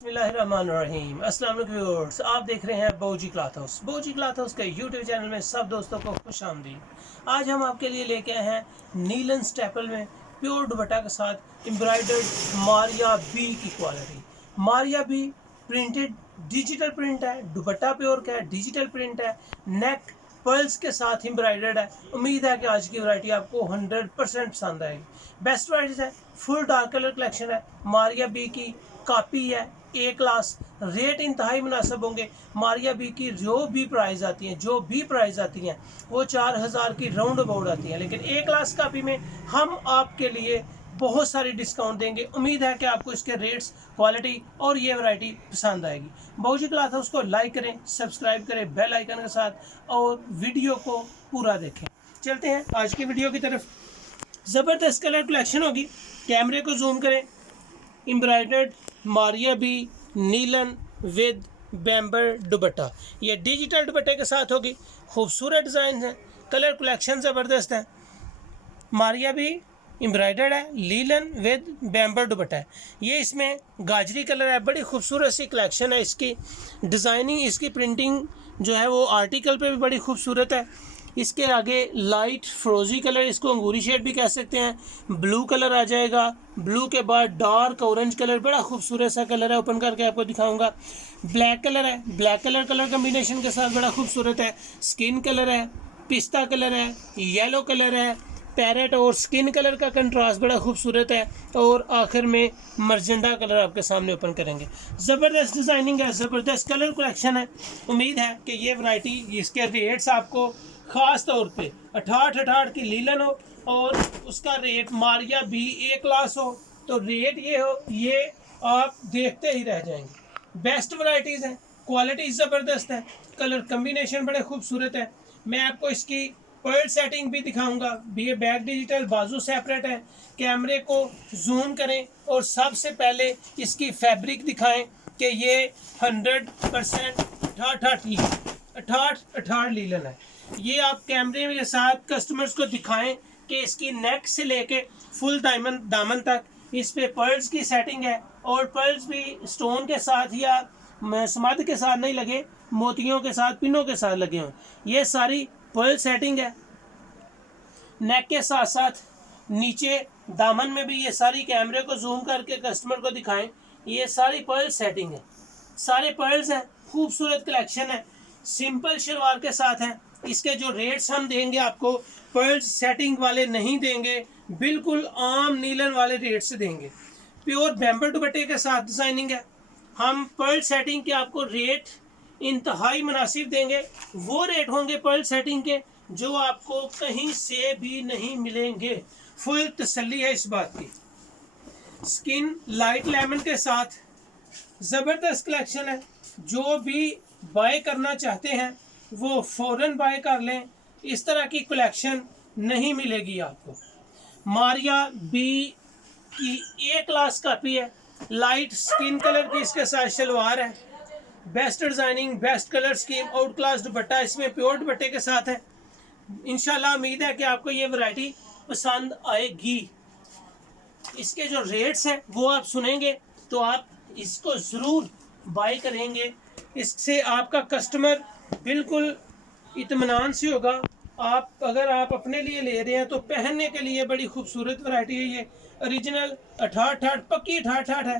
बिस्मिल्लाहिर्रहमानिर्रहीम। अस्सलाम वालेकुम व्यूअर्स, आप देख रहे हैं बोजी क्लॉथ हाउस। बोजी क्लॉथ हाउस के यूट्यूब चैनल में सब दोस्तों को खुश आमदीद। आज हम आपके लिए लेके आए हैं नीलन स्टेपल में प्योर दुपट्टा के साथ एम्ब्रॉयडर्ड मारिया बी की quality. Maria be printed digital print है, दुपट्टा प्योर का है, डिजिटल प्रिंट है, नेक पर्ल्स के साथ एम्ब्रॉयडर्ड है। उम्मीद है कि आज की वैरायटी आपको 100% पसंद आएगी। बेस्ट वैराइटीज है, फुल डार्क कलर कलेक्शन है, मारिया बी की कॉपी है, ए क्लास, रेट इंतहाई मुनासिब होंगे। मारिया बी की जो भी प्राइस आती हैं वो 4000 की राउंड अबाउट आती हैं, लेकिन ए क्लास कॉपी में हम आपके लिए बहुत सारी डिस्काउंट देंगे। उम्मीद है कि आपको इसके रेट्स, क्वालिटी और ये वैरायटी पसंद आएगी। बोजी क्लॉथ हाउस को लाइक करें, सब्सक्राइब करें बेल आइकन के साथ और वीडियो को पूरा देखें। चलते हैं आज की वीडियो की तरफ। ज़बरदस्त कलर कलेक्शन होगी। कैमरे को जूम करें। एम्ब्रॉयडर्ड मारिया बी नीलन विद बैम्बर दुपट्टा, ये डिजिटल दुपट्टे के साथ होगी। खूबसूरत डिज़ाइन है, कलर कलेक्शन ज़बरदस्त है। मारिया बी एम्ब्रॉयडर्ड है, लीलन विद बैम्बर दुपट्टा है। ये इसमें गाजरी कलर है, बड़ी खूबसूरत सी कलेक्शन है। इसकी डिज़ाइनिंग, इसकी प्रिंटिंग जो है वो आर्टिकल पे भी बड़ी खूबसूरत है। इसके आगे लाइट फ्रोजी कलर, इसको अंगूरी शेड भी कह सकते हैं, ब्लू कलर आ जाएगा। ब्लू के बाद डार्क ऑरेंज कलर, बड़ा खूबसूरत सा कलर है, ओपन करके आपको दिखाऊंगा। ब्लैक कलर है, ब्लैक कलर कम्बिनेशन के साथ बड़ा खूबसूरत है। स्किन कलर है, पिस्ता कलर है, येलो कलर है, पैरेट और स्किन कलर का कंट्रास्ट बड़ा खूबसूरत है। और आखिर में मर्जेंडा कलर आपके सामने ओपन करेंगे। ज़बरदस्त डिज़ाइनिंग है, ज़बरदस्त कलर कलेक्शन है। उम्मीद है कि ये वैरायटी, इसके रेट्स आपको ख़ास तौर पे 68 की लीलन हो और उसका रेट मारिया बी ए क्लास हो, तो रेट ये हो, ये आप देखते ही रह जाएंगे। बेस्ट वैरायटीज़ हैं, क्वालिटी ज़बरदस्त है, कलर कम्बिनेशन बड़े खूबसूरत है। मैं आपको इसकी पर्ल सेटिंग भी दिखाऊंगा। ये बैक डिजिटल, बाजू सेपरेट है। कैमरे को जूम करें और सबसे पहले इसकी फैब्रिक दिखाएं कि ये 100% 68 लीलन है। ये आप कैमरे के साथ कस्टमर्स को दिखाएं कि इसकी नेक से लेके फुल दामन तक इस पे पर्ल्स की सेटिंग है, और पर्ल्स भी स्टोन के साथ या समद के साथ नहीं लगे, मोतियों के साथ, पिनों के साथ लगे हों। ये सारी पर्ल सेटिंग है। नेक के साथ साथ नीचे दामन में भी ये सारी, कैमरे को जूम करके कस्टमर को दिखाएं, ये सारी पर्ल सेटिंग है, सारे पर्ल्स हैं। खूबसूरत कलेक्शन है, सिंपल शलवार के साथ है। इसके जो रेट्स हम देंगे आपको पर्ल सेटिंग वाले नहीं देंगे, बिल्कुल आम नीलन वाले रेट से देंगे। प्योर बैम्बर दुपट्टे के साथ डिज़ाइनिंग है। हम पर्ल सेटिंग के आपको रेट इंतहाई मुनासिब देंगे। वो रेट होंगे पर्ल सेटिंग के जो आपको कहीं से भी नहीं मिलेंगे। फुल तसल्ली है इस बात की। स्किन लाइट लेमन के साथ ज़बरदस्त कलेक्शन है। जो भी बाय करना चाहते हैं वो फ़ौरन बाय कर लें, इस तरह की कलेक्शन नहीं मिलेगी आपको। मारिया बी की ए क्लास कॉपी है, लाइट स्किन कलर की इसके साथ शलवार है। Best designing, best colour scheme, out class दुपट्टा इसमें प्योर दुपट्टे के साथ है। इंशाल्लाह उम्मीद है कि आपको ये वैरायटी पसंद आएगी। इसके जो रेट्स हैं वो आप सुनेंगे तो आप इसको ज़रूर बाय करेंगे। इससे आपका कस्टमर बिल्कुल इत्मीनान से होगा। अगर आप अपने लिए ले रहे हैं तो पहनने के लिए बड़ी खूबसूरत वैरायटी है। ये ओरिजिनल 68 पक्की 68 है।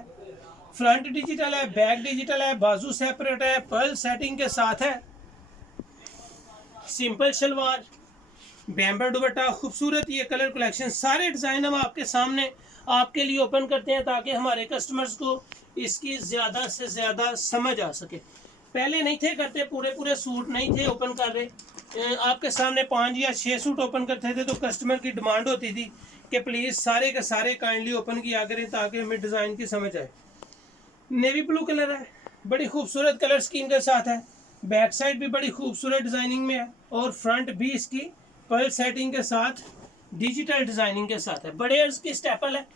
फ्रंट डिजिटल है, बैक डिजिटल है, बाजू सेपरेट है, पर्ल सेटिंग के साथ है। सिंपल शलवार, बैम्बर दुपट्टा, खूबसूरत ये कलर कलेक्शन, सारे डिज़ाइन हम आपके सामने आपके लिए ओपन करते हैं ताकि हमारे कस्टमर्स को इसकी ज़्यादा से ज़्यादा समझ आ सके। पहले नहीं थे करते, पूरे सूट नहीं थे ओपन कर रहे। आपके सामने 5 या 6 सूट ओपन करते थे तो कस्टमर की डिमांड होती थी कि प्लीज़ सारे के सारे काइंडली ओपन किया करें ताकि हमें डिज़ाइन की समझ आए। नेवी ब्लू कलर है, बड़ी खूबसूरत कलर स्कीम के साथ है। बैक साइड भी बड़ी खूबसूरत डिज़ाइनिंग में है और फ्रंट भी इसकी पर्ल सेटिंग के साथ डिजिटल डिज़ाइनिंग के साथ है। बड़े अर्ज की स्टेपल है,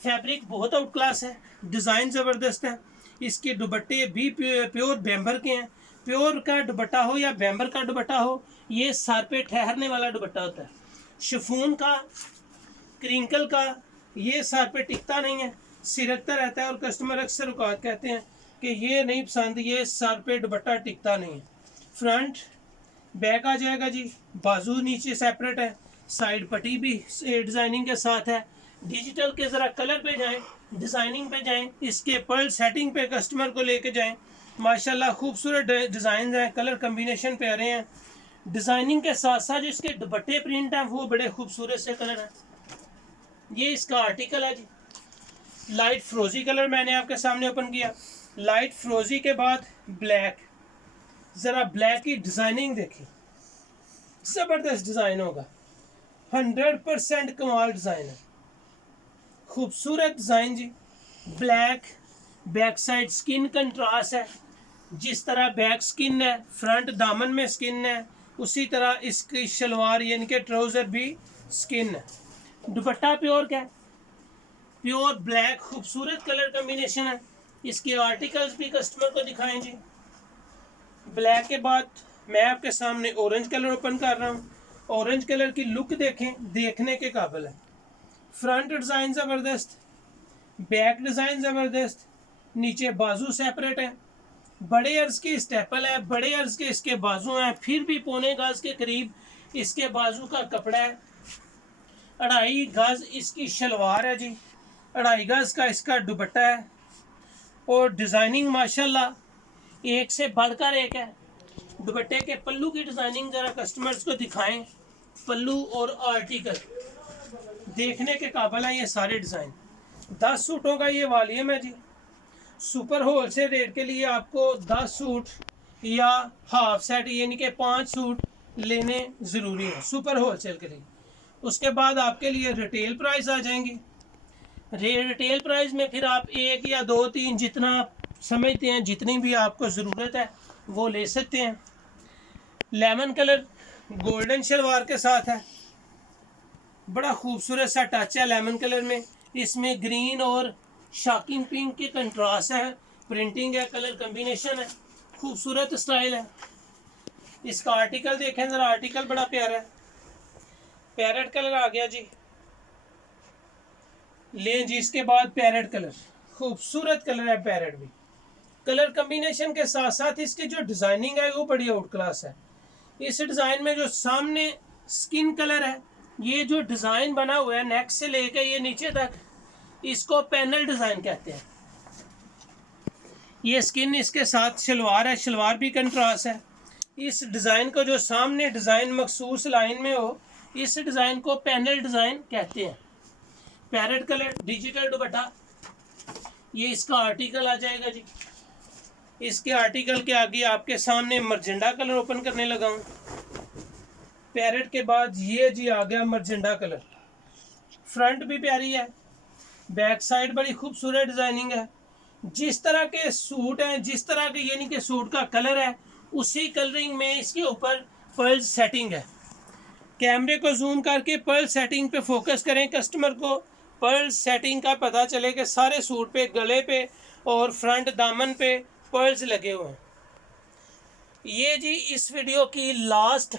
फैब्रिक बहुत आउट क्लास है, डिज़ाइन ज़बरदस्त है। इसके दुपट्टे भी प्योर बैम्बर के हैं। प्योर का दुपट्टा हो या बैम्बर का दुपट्टा हो, ये सर पे ठहरने वाला दुपट्टा होता है। शिफॉन का, क्रिंकल का, ये सर पे टिकता नहीं है। सिरकता रहता है और कस्टमर अक्सर औकात कहते हैं कि ये नहीं पसंद, ये सर पे दुपट्टा टिकता नहीं है। फ्रंट बैक आ जाएगा जी, बाजू नीचे सेपरेट है, साइड पट्टी भी डिज़ाइनिंग के साथ है। डिजिटल के ज़रा कलर पे जाएं, डिज़ाइनिंग पे जाएं, इसके पर्ल सेटिंग पे कस्टमर को लेके जाएं। माशाल्लाह खूबसूरत डिज़ाइन हैं, कलर कम्बिनेशन पे आ रहे हैं। डिज़ाइनिंग के साथ साथ जो इसके दुपट्टे प्रिंट हैं वो बड़े खूबसूरत से कलर हैं। ये इसका आर्टिकल है जी, लाइट फ्रोजी कलर मैंने आपके सामने ओपन किया। लाइट फ्रोजी के बाद ब्लैक, ज़रा ब्लैक की डिज़ाइनिंग देखिए, ज़बरदस्त डिज़ाइन होगा, 100% कमाल डिज़ाइन है, खूबसूरत डिज़ाइन जी। Black back side skin contrast है, जिस तरह बैक स्किन है, फ्रंट दामन में स्किन है, उसी तरह इसकी शलवार यानी कि ट्राउज़र भी स्किन है। दुपट्टा प्योर का है, प्योर ब्लैक, खूबसूरत कलर कम्बिनेशन है। इसके आर्टिकल्स भी कस्टमर को दिखाएं जी। ब्लैक के बाद मैं आपके सामने ऑरेंज कलर ओपन कर रहा हूँ। ऑरेंज कलर की लुक देखें, देखने के काबिल है। फ्रंट डिज़ाइन ज़बरदस्त, बैक डिज़ाइन ज़बरदस्त, नीचे बाजू सेपरेट है, बड़े अर्ज की स्टेपल है, बड़े अर्ज के इसके बाजू हैं, फिर भी पौने गज के करीब इसके बाजू का कपड़ा है। 2.5 गज इसकी शलवार है जी, 2.5 गज का इसका दुपट्टा है, और डिज़ाइनिंग माशाल्लाह एक से बढ़कर एक है। दुपट्टे के पल्लू की डिज़ाइनिंग ज़रा कस्टमर्स को दिखाएं। पल्लू और आर्टिकल देखने के काबिल है ये सारे डिज़ाइन। 10 सूटों का ये वॉल्यूम है जी। सुपर होलसेल रेट के लिए आपको 10 सूट या हाफ सेट यानी कि 5 सूट लेने ज़रूरी है सुपर होलसेल के लिए। उसके बाद आपके लिए रिटेल प्राइस आ जाएंगे। रिटेल प्राइस में फिर आप 1 या 2 3 जितना समझते हैं, जितनी भी आपको ज़रूरत है वो ले सकते हैं। लेमन कलर गोल्डन शलवार के साथ है, बड़ा खूबसूरत सा टच है लेमन कलर में। इसमें ग्रीन और शॉकिंग पिंक के कंट्रास्ट है, प्रिंटिंग है, कलर कम्बिनेशन है, खूबसूरत स्टाइल है। इसका आर्टिकल देखें ज़रा, आर्टिकल बड़ा प्यारा है, पैरेट कलर आ गया जी। लें जी इसके बाद पैरेट कलर, खूबसूरत कलर है पैरेट भी। कलर कम्बिनेशन के साथ साथ इसकी जो डिज़ाइनिंग है वो बड़ी आउट क्लास है। इस डिज़ाइन में जो सामने स्किन कलर है, ये जो डिज़ाइन बना हुआ है नेक से लेकर ये नीचे तक, इसको पैनल डिज़ाइन कहते हैं। ये स्किन इसके साथ शलवार है, शलवार भी कंट्रास्ट है। इस डिज़ाइन को जो सामने डिज़ाइन मखसूस लाइन में हो, इस डिज़ाइन को पैनल डिज़ाइन कहते हैं। पैरेट कलर डिजिटल दुपट्टा, ये इसका आर्टिकल आ जाएगा जी। इसके आर्टिकल के आगे आपके सामने मरजेंडा कलर ओपन करने लगा हूँ। पैरेट के बाद ये जी आ गया मरजेंडा कलर। फ्रंट भी प्यारी है, बैक साइड बड़ी खूबसूरत डिज़ाइनिंग है। जिस तरह के सूट हैं, जिस तरह के यानी कि सूट का कलर है, उसी कलरिंग में इसके ऊपर पर्ल सेटिंग है। कैमरे को जूम करके पर्ल सेटिंग पे फोकस करें, कस्टमर को पर्ल सेटिंग का पता चले कि सारे सूट पे, गले पे और फ्रंट दामन पे पर्ल्स लगे हुए हैं। ये जी इस वीडियो की लास्ट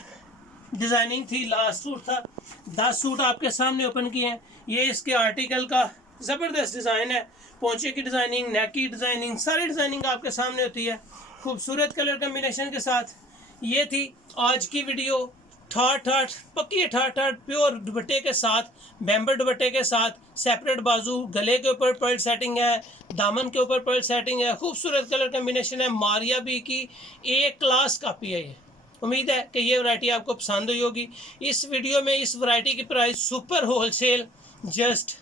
डिज़ाइनिंग थी, लास्ट सूट था। 10 सूट आपके सामने ओपन किए हैं। ये इसके आर्टिकल का ज़बरदस्त डिज़ाइन है, पोंचे की डिज़ाइनिंग, नेक की डिज़ाइनिंग, सारी डिज़ाइनिंग आपके सामने होती है खूबसूरत कलर कम्बिनेशन के साथ। ये थी आज की वीडियो, ठाठ पक्की ठाठ प्योर दुपट्टे के साथ, बैम्बर दुपट्टे के साथ, सेपरेट बाजू, गले के ऊपर पर्ल सेटिंग है, दामन के ऊपर पर्ल सेटिंग है, खूबसूरत कलर कम्बिनेशन है। मारिया बी की एक क्लास कापी है ये। उम्मीद है कि ये वैरायटी आपको पसंद हुई होगी। इस वीडियो में इस वैरायटी की प्राइस सुपर होलसेल जस्ट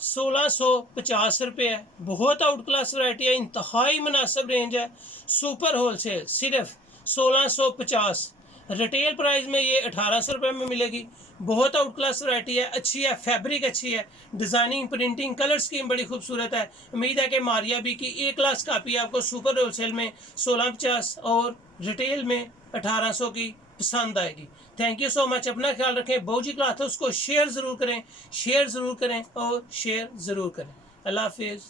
1650 रुपये है। बहुत आउट क्लास वैरायटी है, इंतहाई मुनासिब रेंज है। सुपर होलसेल सिर्फ 1650। रिटेल प्राइस में ये 1800 रुपये में मिलेगी। बहुत आउट क्लास वैरायटी है, अच्छी है, फैब्रिक अच्छी है, डिज़ाइनिंग, प्रिंटिंग, कलर स्कीम बड़ी खूबसूरत है। उम्मीद है कि मारिया बी की एक क्लास कापी आपको सुपर होलसेल में 1650 और रिटेल में 1800 की पसंद आएगी। Thank you so much. अपना ख्याल रखें। बाऊजी क्लॉथ हाउस को शेयर ज़रूर करें और शेयर ज़रूर करें। अल्लाह हाफिज़।